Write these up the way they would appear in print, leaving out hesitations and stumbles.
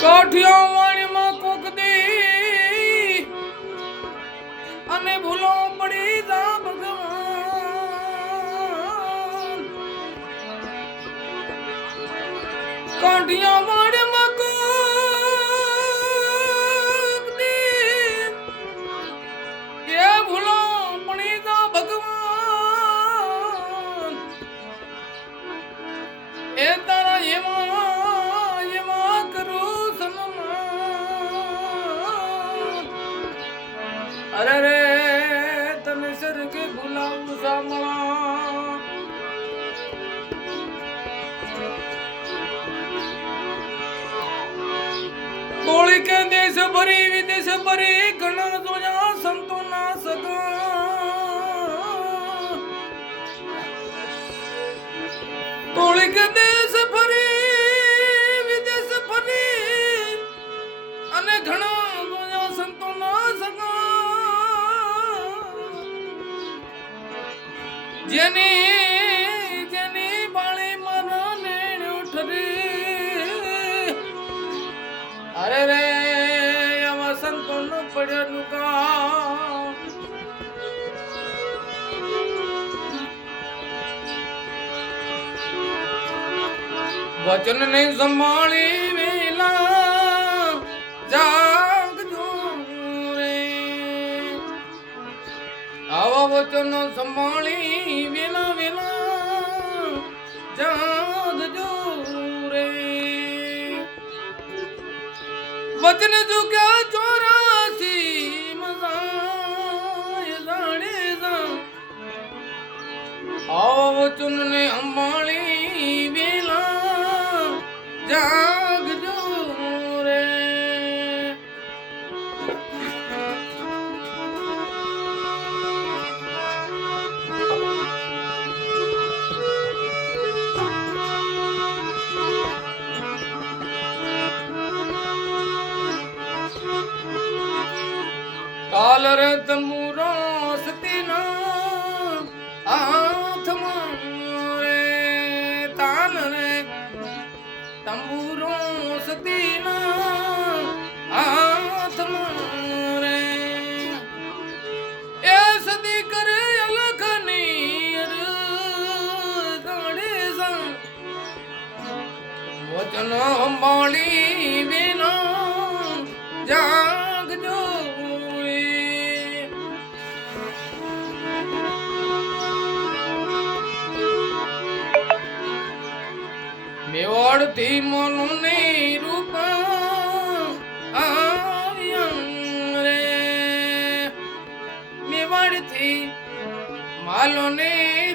કાઠિયાવાડમાં કોક દી અને ભૂલો પડી જા ભગવાન કાઠિયાવાડમાં કોક દી એ ભૂલો પડી જા ભગવાન એ તારા એમાં अरे रे तने सर के गुलाम सामला कोली के देश भरी विदेश भरी घना जोया संतो ना सगा कोली के देश भरी विदेश भरी અને ઘણા જોયા સંતો ના સગા જેની જેની બાળી મારા નેણ ઉઠરી અરે રે આવા સંતો ન પડ્યું કા વચન નહીં સંભાળી વેલા જાગજો રે આવા વચનો સંભાળી વેલા વેલા જાગજો રે વચન ચૂક્યા 84 મજાય જાણે જા આવા વચનને સંભાળી વેલા જાગજો રે કાલ રે તંબુરો સતીના હાથમાં રે તાલ રે તંબુરો સતીના હાથમાં રે એ સતી કરે અલખની ગાડે સા વચન સંભાળી વિના જાગજો મેવાડ થી મનું ને રૂપ આવ્યા રે મેવાડ થી માલો ને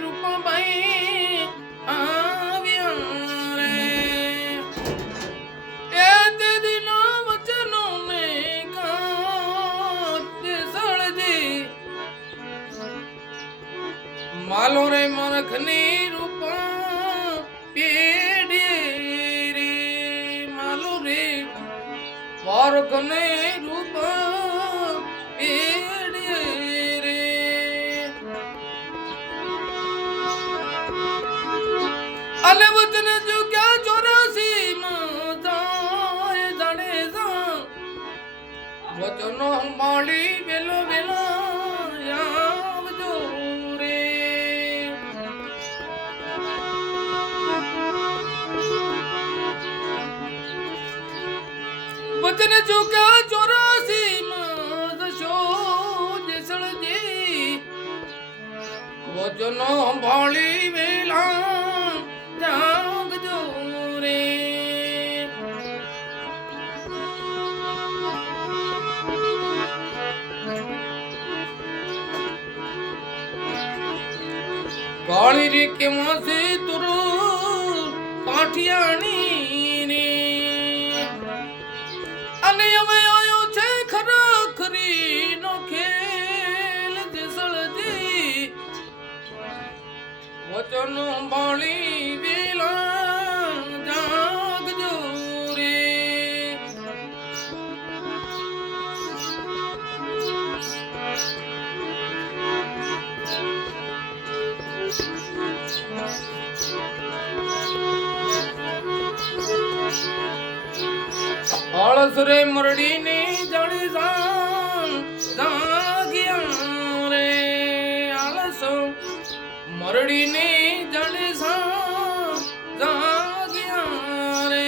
રૂપ ભાઈ આવ્યા રે એ તે દિના વચનો ને કાતે સળજી માલો રે મરખ ને રૂપ વારકને રૂપ એડે રે અલે વચન જો ક્યાં 84 માં જાય જાણે જા વચનો સંભાળી વેલો વેલા આવજો રે વચન ચૂક્યા 84 માં દશો જેસળજી વચનો સંભાળી વેલા જાગજો રે કાળી રે કેમાં સે તુરુ કાઠિયાણી રે અને હવે આયો છે ખરખરી નો ખેલ જેસળજી વચન સંભાળી વેલા જાગજો રે આળસ રે મરડી ની જડી જાગ્યા રે આળસ મરડી ની જડી જાગ્યા રે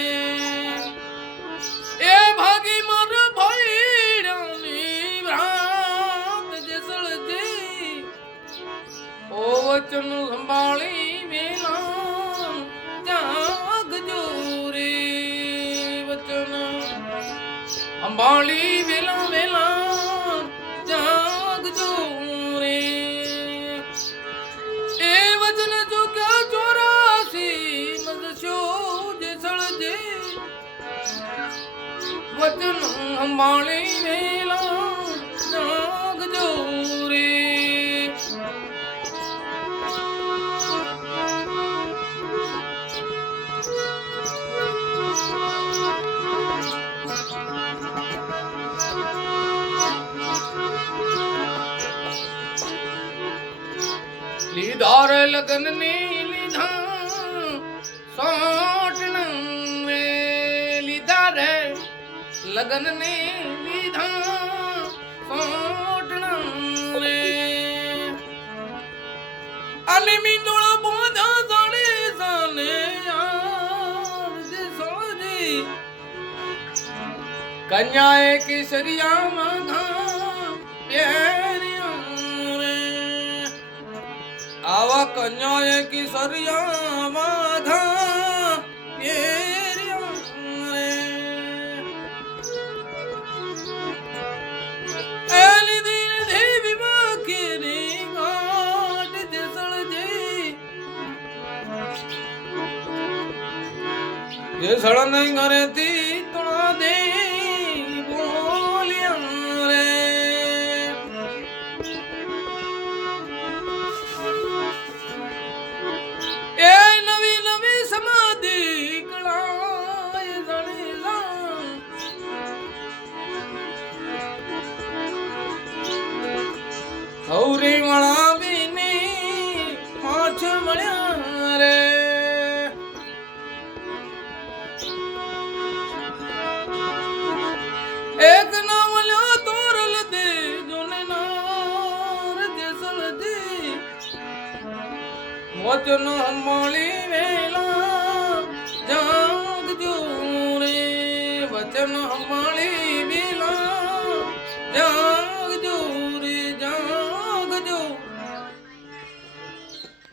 એ ભાગી મર ભૈરાની રાત જસળજી ઓ વચન સંભાળી વેલા જાગજો રે વચન અંબાળી વેલા વેલા જાગજો રે એ વચન જો ક્યાં 84 મદશો જસળજે વચન અંબાળી વેલા જાગજો રે લીધા રે લગન ની લીધા સોટણ રે લીધા રે લગન ને લીધા સોટણ રે અલે મીંદોળ બોધા જાણે જાને યાર જે સોજી કન્યાએ કેસરિયા માઘા પ્યારિયા રે આવા કન્યાએ કેસરિયા માઘા પ્યારિયા રે એલી દિલ દેવી માખીની ગાંઠ જસળજી જે સળન ઘરેથી તણા દે બોલ્યા રે એ નવી નવી સમાધિ કળાય જણી હૌરી વળાવીની પાછ મળ્યા રે એક ના મળ્યો તોરલ દે જોને નાર જસળજી વચન અંબાળી વેલા જા